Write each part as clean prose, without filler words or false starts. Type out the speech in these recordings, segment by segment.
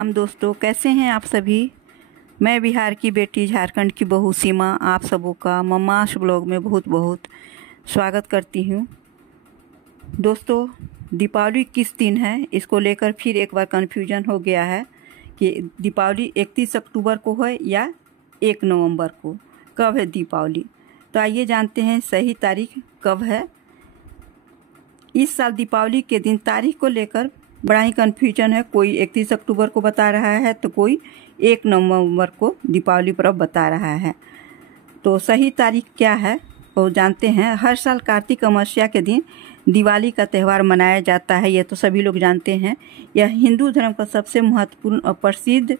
हम दोस्तों कैसे हैं आप सभी। मैं बिहार की बेटी झारखंड की बहू सीमा आप सबों का मम्मास ब्लॉग में बहुत बहुत स्वागत करती हूँ। दोस्तों दीपावली किस दिन है इसको लेकर फिर एक बार कन्फ्यूजन हो गया है कि दीपावली 31 अक्टूबर को है या 1 नवंबर को, कब है दीपावली। तो आइए जानते हैं सही तारीख कब है। इस साल दीपावली के दिन तारीख को लेकर बड़ा ही कन्फ्यूजन है। कोई 31 अक्टूबर को बता रहा है तो कोई 1 नवंबर को दीपावली पर्व बता रहा है। तो सही तारीख क्या है वो जानते हैं। हर साल कार्तिक अमावस्या के दिन दिवाली का त्यौहार मनाया जाता है, ये तो सभी लोग जानते हैं। यह हिंदू धर्म का सबसे महत्वपूर्ण और प्रसिद्ध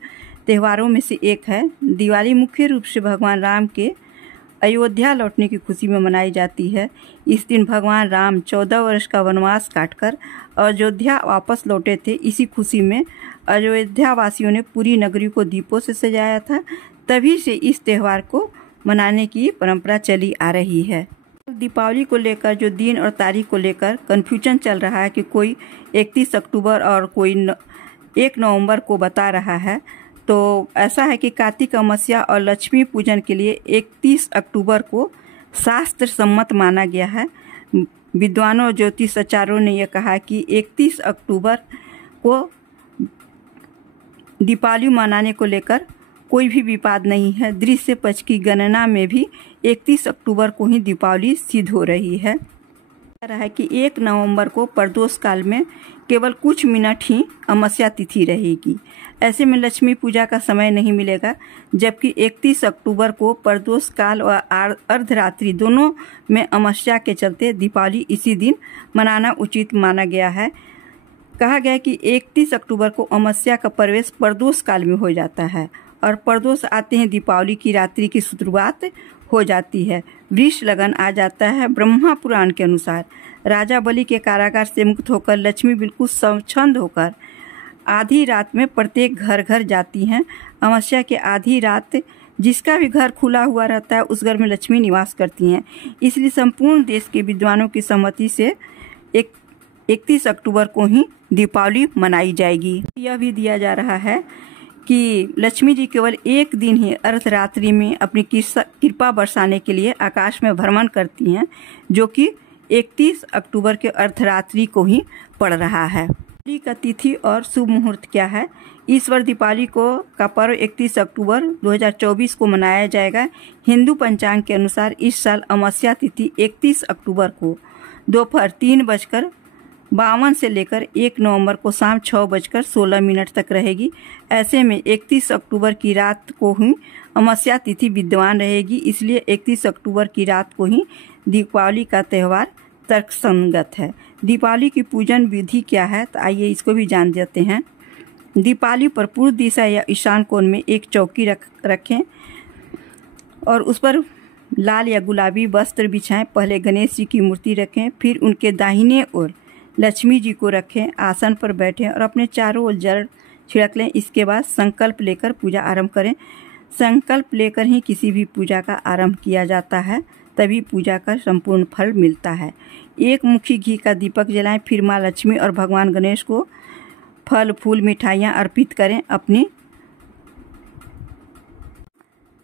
त्योहारों में से एक है। दिवाली मुख्य रूप से भगवान राम के अयोध्या लौटने की खुशी में मनाई जाती है। इस दिन भगवान राम 14 वर्ष का वनवास काटकर अयोध्या वापस लौटे थे। इसी खुशी में अयोध्या वासियों ने पूरी नगरी को दीपों से सजाया था। तभी से इस त्यौहार को मनाने की परंपरा चली आ रही है। दीपावली को लेकर जो दिन और तारीख को लेकर कन्फ्यूजन चल रहा है कि कोई 31 अक्टूबर और कोई 1 नवंबर को बता रहा है, तो ऐसा है कि कार्तिक अमावस्या और लक्ष्मी पूजन के लिए 31 अक्टूबर को शास्त्र सम्मत माना गया है। विद्वानों और ज्योतिषाचार्यों ने यह कहा कि 31 अक्टूबर को दीपावली मनाने को लेकर कोई भी विवाद नहीं है। दृश्य पक्ष की गणना में भी 31 अक्टूबर को ही दीपावली सिद्ध हो रही है। रहा है कि 1 नवंबर को प्रदोष काल में केवल कुछ मिनट ही अमावस्या तिथि रहेगी। ऐसे में लक्ष्मी पूजा का समय नहीं मिलेगा, जबकि 31 अक्टूबर को प्रदोष काल और अर्धरात्रि दोनों में अमावस्या के चलते दीपावली इसी दिन मनाना उचित माना गया है। कहा गया कि 31 अक्टूबर को अमावस्या का प्रवेश प्रदोष काल में हो जाता है और प्रदोष आते ही दीपावली की रात्रि की शुरुआत हो जाती है। वृष लगन आ जाता है। ब्रह्मा पुराण के अनुसार राजा बलि के कारागार से मुक्त होकर लक्ष्मी बिल्कुल स्वच्छंद होकर आधी रात में प्रत्येक घर घर जाती हैं। अमावस्या के आधी रात जिसका भी घर खुला हुआ रहता है उस घर में लक्ष्मी निवास करती हैं। इसलिए संपूर्ण देश के विद्वानों की सहमति से 31 अक्टूबर को ही दीपावली मनाई जाएगी। यह भी दिया जा रहा है कि लक्ष्मी जी केवल एक दिन ही अर्धरात्रि में अपनी कृपा बरसाने के लिए आकाश में भ्रमण करती हैं, जो कि 31 अक्टूबर के अर्धरात्रि को ही पड़ रहा है। दीपावली का तिथि और शुभ मुहूर्त क्या है। इस वर्ष दीपावली का पर्व 31 अक्टूबर 2024 को मनाया जाएगा। हिंदू पंचांग के अनुसार इस साल अमावस्या तिथि 31 अक्टूबर को दोपहर 3:52 से लेकर 1 नवंबर को शाम 6:16 तक रहेगी। ऐसे में 31 अक्टूबर की रात को ही अमावस्या तिथि विद्यमान रहेगी। इसलिए 31 अक्टूबर की रात को ही दीपावली का त्यौहार तर्कसंगत है। दीपावली की पूजन विधि क्या है, तो आइए इसको भी जान जाते हैं। दीपावली पर पूर्व दिशा या ईशान कोण में एक चौकी रखें और उस पर लाल या गुलाबी वस्त्र बिछाएं। पहले गणेश जी की मूर्ति रखें, फिर उनके दाहिने ओर लक्ष्मी जी को रखें। आसन पर बैठें और अपने चारों ओर जल छिड़क लें। इसके बाद संकल्प लेकर पूजा आरंभ करें। संकल्प लेकर ही किसी भी पूजा का आरंभ किया जाता है, तभी पूजा का संपूर्ण फल मिलता है। एक मुट्ठी घी का दीपक जलाएं, फिर माँ लक्ष्मी और भगवान गणेश को फल फूल मिठाइयाँ अर्पित करें अपनी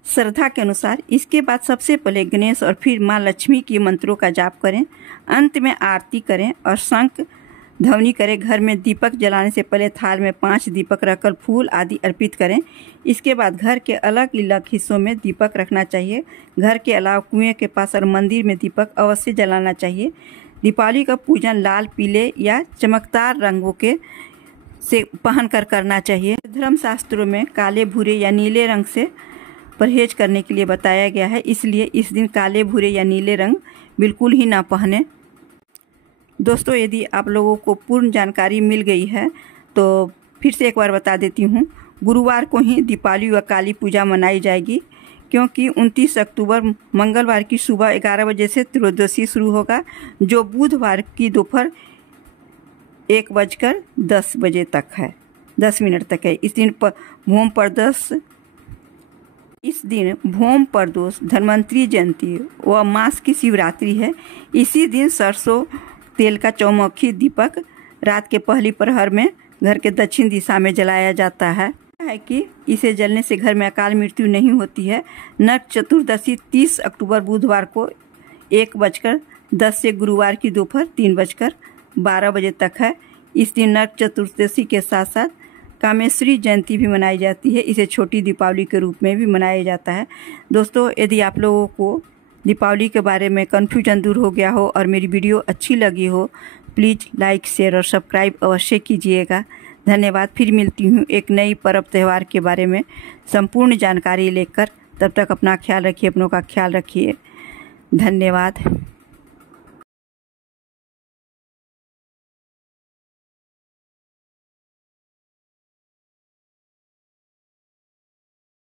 श्रद्धा के अनुसार। इसके बाद सबसे पहले गणेश और फिर माँ लक्ष्मी के मंत्रों का जाप करें। अंत में आरती करें और शंख ध्वनि करें। घर में दीपक जलाने से पहले थाल में 5 दीपक रखकर फूल आदि अर्पित करें। इसके बाद घर के अलग अलग हिस्सों में दीपक रखना चाहिए। घर के अलावा कुएं के पास और मंदिर में दीपक अवश्य जलाना चाहिए। दीपावली का पूजन लाल, पीले या चमकदार रंगों से पहनकर करना चाहिए। धर्मशास्त्रों में काले, भूरे या नीले रंग से परहेज करने के लिए बताया गया है। इसलिए इस दिन काले, भूरे या नीले रंग बिल्कुल ही ना पहने। दोस्तों यदि आप लोगों को पूर्ण जानकारी मिल गई है तो फिर से एक बार बता देती हूँ। गुरुवार को ही दीपावली व काली पूजा मनाई जाएगी, क्योंकि 29 अक्टूबर मंगलवार की सुबह 11 बजे से त्रयोदशी शुरू होगा, जो बुधवार की दोपहर 1:10 तक है, 10 मिनट तक है। इस दिन भोम प्रदोष, धन्वंतरी जयंती व मास की शिवरात्रि है। इसी दिन सरसों तेल का चौमुखी दीपक रात के पहली प्रहर में घर के दक्षिण दिशा में जलाया जाता है कि इसे जलने से घर में अकाल मृत्यु नहीं होती है। नरक चतुर्दशी 30 अक्टूबर बुधवार को 1:10 से गुरुवार की दोपहर 3:12 बजे तक है। इस दिन नरक चतुर्दशी के साथ साथ कामेश्वरी जयंती भी मनाई जाती है। इसे छोटी दीपावली के रूप में भी मनाया जाता है। दोस्तों, यदि आप लोगों को दीपावली के बारे में कन्फ्यूजन दूर हो गया हो और मेरी वीडियो अच्छी लगी हो, प्लीज़ लाइक, शेयर और सब्सक्राइब अवश्य कीजिएगा। धन्यवाद। फिर मिलती हूँ एक नई पर्व त्यौहार के बारे में संपूर्ण जानकारी लेकर। तब तक अपना ख्याल रखिए, अपनों का ख्याल रखिए। धन्यवाद।